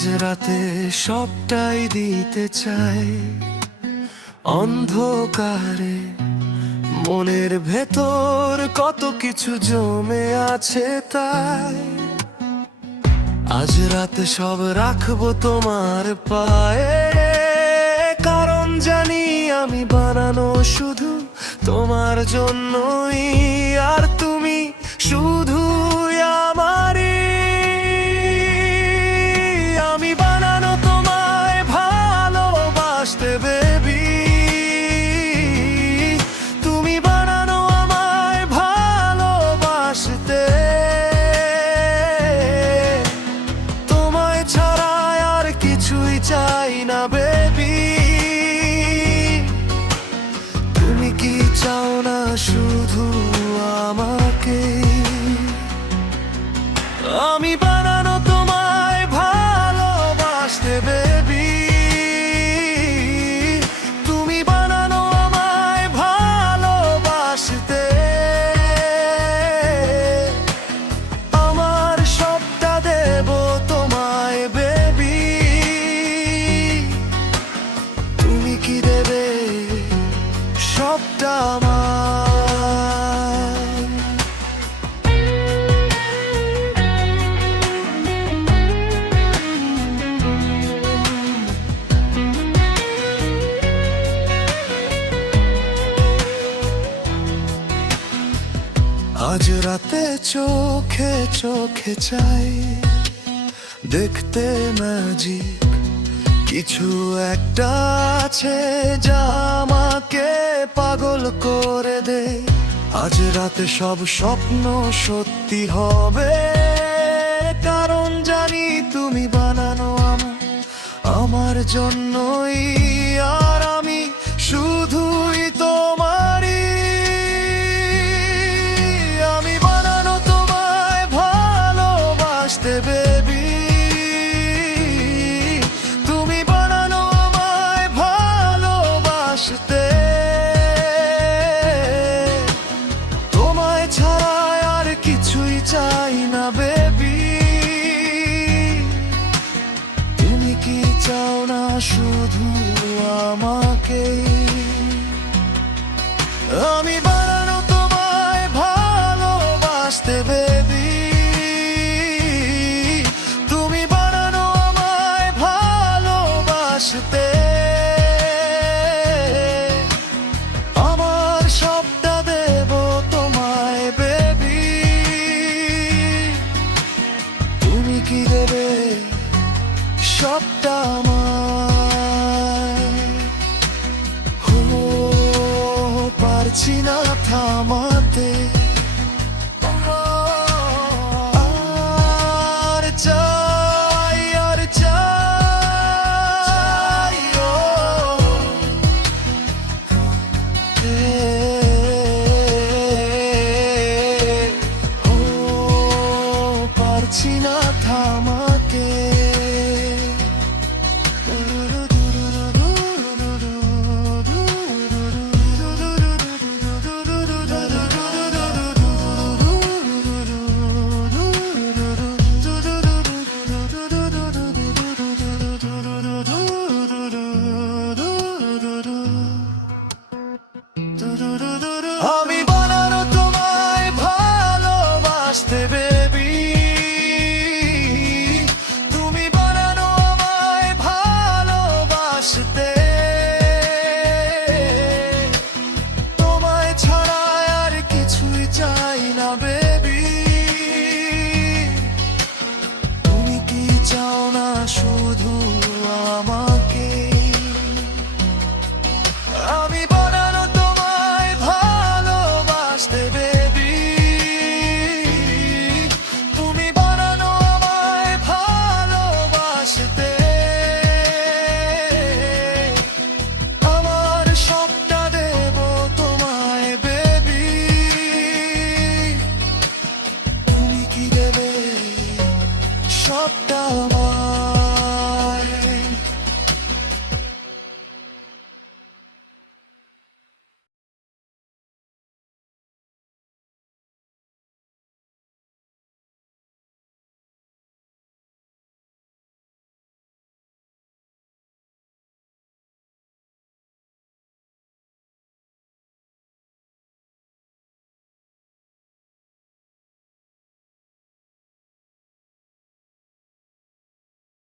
আজ রাতে সবটাই দিতে চাই অন্ধকারে। মনের ভেতর কত কিছু জমে আছে, তাই আজ রাতে সব রাখবো তোমার পায়ে। কারণ জানি আমি বানানো শুধু তোমার জন্যই, আর তুমি শুধু আমারই। আমি বানানো তোমায় ভালোবাসতে বেবি, তুমি বানানো আমায় ভালোবাসতে। তোমায় ছাড়া আর কিছুই চাই না বেবি, তুমি কি চাও না শুধু আমাকে? আমি বানানো তোমায় ভালোবাসতে বেবি, তুমি বানানো আমায় ভালোবাসতে। আমার সবটা দেব তোমায় বেবি, তুমি কি দেবে সবটা আমায়? আজ রাতে চোখে চোখে চাই দেখতে ম্যাজিক কিছু একটা আছে যা আমাকে পাগল করে দে। আজ রাতে সব স্বপ্ন সত্যি হবে, কারণ জানি তুমি বানানো আমার জন্যই, আর আমি শুধুই তোমারই। আমি বানানো তোমায় ভালোবাসতে বেবি, তুমি বানানো আমায় ভালোবাসতে। তোমায় ছাড়া আর কিছুই চাই না বেবি, তুমি কি চাও না শুধু আমাকে? আমি বানানো তোমায় ভালোবাসতে বেবি, তুমি বানানো আমায় ভালোবাসতে। আমার সবটা দেব তোমায় বেবি, তুমি কি দেবে সবটা আমায়? পারছি না থামাতে, আর চাই আর চাই পারছি না থামাতে। আমি বানানো তোমায় ভালোবাসতে বেবি, তুমি বানানো আমায় ভালোবাসতে। তোমায় ছাড়া আর কিছুই চাই না বেবি, তুমি কি চাও না শুধু আমাকে? আমি বানানো তোমায় ভালোবাসতে বেবি, তুমি বানানো আমায় ভালোবাসতে। আমার সবটা দেব তোমায় বেবি, তুমি কি দেবে সবটা আমায়?